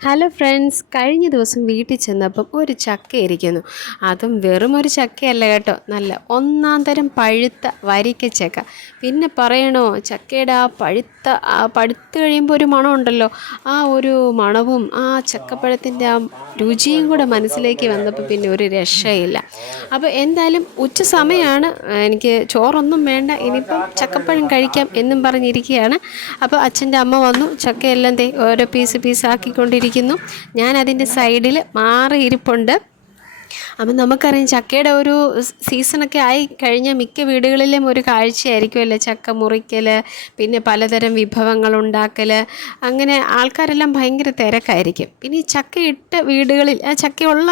Hello friends കഴിഞ്ഞ ദിവസം വീട്ടിൽ ചെന്നപ്പം ഒരു ചക്ക ഇരിക്കുന്നു അതും വെറും ഒരു ചക്കയല്ല കേട്ടോ. നല്ല ഒന്നാം തരം പഴുത്ത വരിക്ക ചക്ക. പിന്നെ പറയണോ ചക്കയുടെ ആ പഴുത്ത ആ പഴുത്ത് കഴിയുമ്പോൾ ഒരു മണമുണ്ടല്ലോ ആ ഒരു മണവും ആ ചക്കപ്പഴത്തിന്റെ ആ രുചിയും കൂടെ മനസ്സിലേക്ക് വന്നപ്പോൾ പിന്നെ ഒരു രക്ഷയില്ല. അപ്പോൾ എന്തായാലും ഉച്ച സമയമാണ്. എനിക്ക് ചോറൊന്നും വേണ്ട. ഇനിയിപ്പം ചക്കപ്പഴം കഴിക്കാം എന്നും പറഞ്ഞിരിക്കുകയാണ്. അപ്പോൾ അച്ഛന്റെ അമ്മ വന്നു. ചക്കയെല്ലാം ദേ ഓരോ പീസ് പീസ് ആക്കിക്കൊണ്ടിരിക്കുന്നു ഞാൻ അതിന്റെ സൈഡിൽ മാറി ഇരിപ്പുണ്ട് അപ്പം നമുക്കറിയാം ചക്കയുടെ ഒരു സീസണൊക്കെ ആയി കഴിഞ്ഞാൽ മിക്ക വീടുകളിലും ഒരു കാഴ്ചയായിരിക്കുമല്ലോ? ചക്ക മുറിക്കൽ പിന്നെ പലതരം വിഭവങ്ങൾ ഉണ്ടാക്കൽ അങ്ങനെ ആൾക്കാരെല്ലാം ഭയങ്കര തിരക്കായിരിക്കും. പിന്നെ ഈ ചക്ക ഇട്ട വീടുകളിൽ ആ ചക്കയുള്ള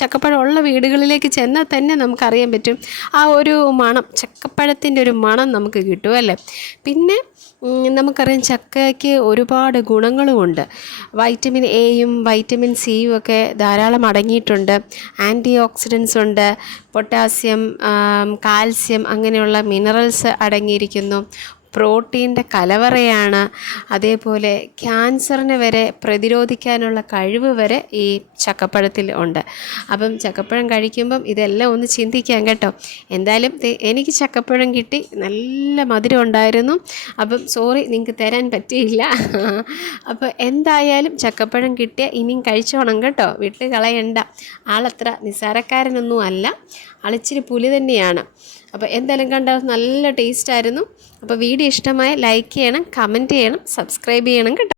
ചക്കപ്പഴം ചക്കപ്പഴമുള്ള വീടുകളിലേക്ക് ചെന്നാൽ തന്നെ നമുക്കറിയാൻ പറ്റും ആ ഒരു മണം ചക്കപ്പഴത്തിന്റെ ഒരു മണം നമുക്ക് കിട്ടും അല്ലേ? പിന്നെ നമുക്കറിയാം ചക്കയ്ക്ക് ഒരുപാട് ഗുണങ്ങളുമുണ്ട്. വൈറ്റമിൻ എയും വൈറ്റമിൻ സിയും ഒക്കെ ധാരാളം അടങ്ങിയിട്ടുണ്ട്. ആന്റി ഓക്സിഡൻസ് ഉണ്ട് പൊട്ടാസ്യം കാൽസ്യം അങ്ങനെയുള്ള മിനറൽസ് അടങ്ങിയിരിക്കുന്നു. പ്രോട്ടീന്റെ കലവറയാണ്. അതേപോലെ ക്യാൻസറിനെ വരെ പ്രതിരോധിക്കാനുള്ള കഴിവ് വരെ ഈ ചക്കപ്പഴത്തിൽ ഉണ്ട്. അപ്പം ചക്കപ്പഴം കഴിക്കുമ്പം ഇതെല്ലാം ഒന്ന് ചിന്തിക്കാം കേട്ടോ. എന്തായാലും എനിക്ക് ചക്കപ്പഴം കിട്ടി. നല്ല മധുരം ഉണ്ടായിരുന്നു. അപ്പം സോറി നിങ്ങൾക്ക് തരാൻ പറ്റിയില്ല. അപ്പോൾ എന്തായാലും ചക്കപ്പഴം കിട്ടിയ ഇനിയും കഴിച്ചോണം കേട്ടോ. വീട്ടിൽ കളയണ്ട. ആളത്ര നിസ്സാരക്കാരനൊന്നും അല്ല. ആളിച്ചിരി പുലി തന്നെയാണ്. അപ്പോൾ എന്തായാലും കണ്ട നല്ല ടേസ്റ്റ് ആയിരുന്നു. അപ്പോൾ വീഡിയോ ഇഷ്ടമായ ലൈക്ക് ചെയ്യണം കമന്റ് ചെയ്യണം സബ്സ്ക്രൈബ് ചെയ്യണം കേട്ടോ.